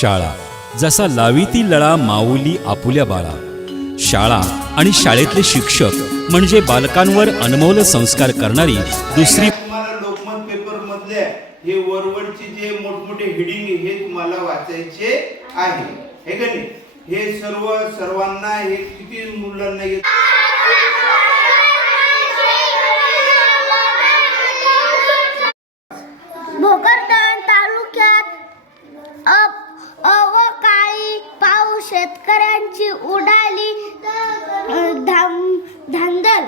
शाळा जसा लावी ती लळा माऊली आपुल्या बाळा. शाळा आणि शाळेतले शिक्षक म्हणजे बालकांवर अनमोल संस्कार करणारी दुसरी. तुम्हाला लोकमत पेपर मधले हे वरवरचे जे मोठमोठे हेडिंग हे तुम्हाला वाचायचे आहे, हे का नाही? हे सर्वांना हे किती मुलांना भोकरदन तालुक्यात अवकाळी पाऊस शेतकऱ्यांची उडाली धांदल.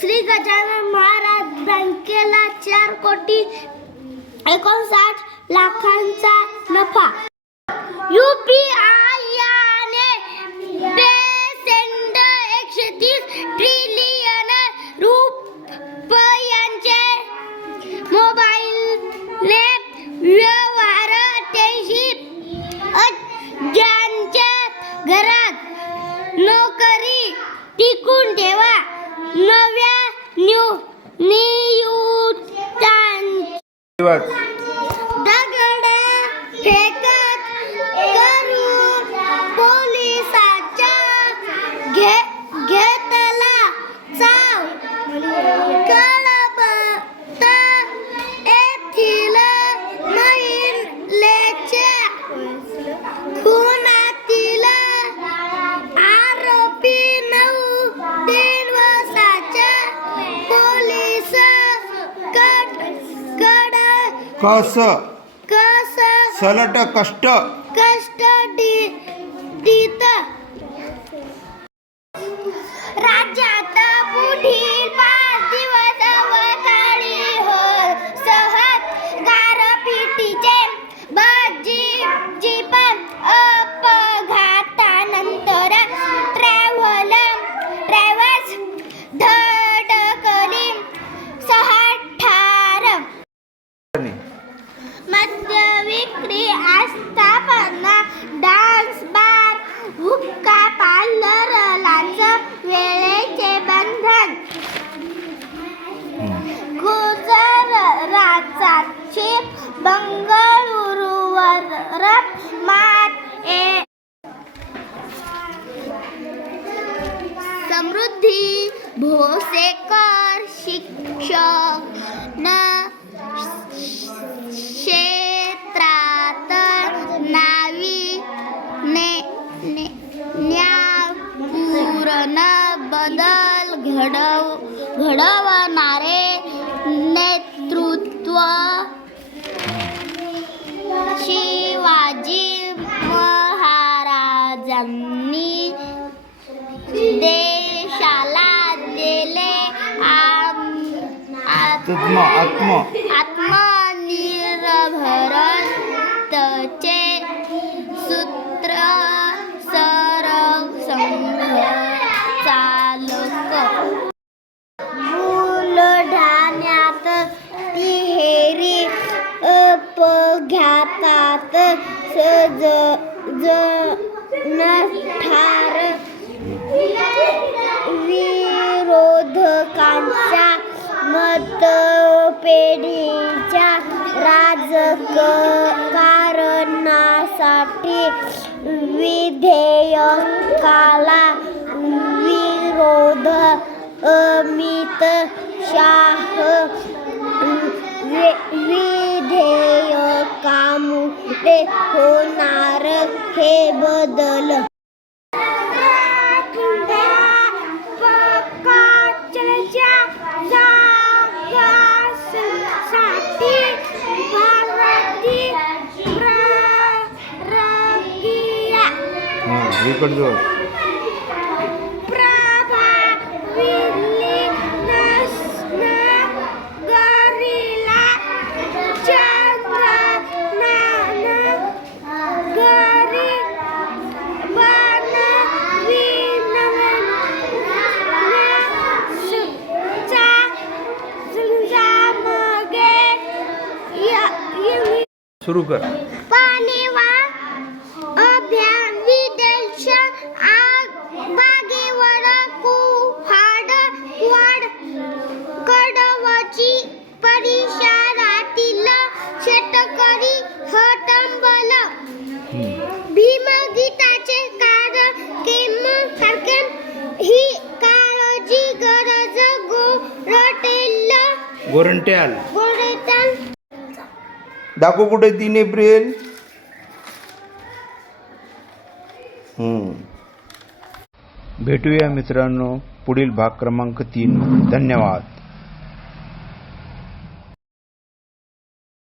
श्री गजानन महाराज बँकेला 4,59,00,000 नफा. UPI याने पेसेंड 130 ट्रिलियन रुपयांचे मोबाईल व्यवहार. 83 ज्यांच्या घरात नोकरी टिकून ठेवा. नव्या दगड फेकत करून पोलिसाच्या घेतला चाव. कळबत येथील महिलेच्या खुनातील आरोपी 9 दिवसाच्या पोलीस कस सलट कस्टडीत. राज्यात पुढील 5 दिवस अवकाळी सहज गारपिटीचे. जीप अपघातानंतर ट्रॅव्हल्स धडकली. 6 ठार. मद्य विक्री आस्थापना, डान्स बार, हुक्का पार्लर, लाच वेळेचे बंधन. गुजरातची बंगळुरूवर मात. समृद्धी भोसेकर शिक्षण क्षेत्रात नाविन्यपूर्ण बदल घडवणारे नेतृत्व. शिवाजी महाराजांनी देशाला दिले आत्मनिर्भरतेचे सूत्र. सरसंघचालक. बुलढाण्यात तिहेरी अपघातात 6 जण ठार. विरोधकांच्या मतपेढीच्या राजकारणासाठी विधेयकाला विरोध. अमित शाह. विधेयकामुळे होणार हे बदल. सुरू कर. बागेवर कुहाड वाढ. कडवची परिसरातील शेतकरी हटंबल. गोरंट्याल. गोरेटन. दाखव कुठे 3 एप्रिल. भेटूया मित्रांनो पुढील भाग क्रमांक 3. धन्यवाद.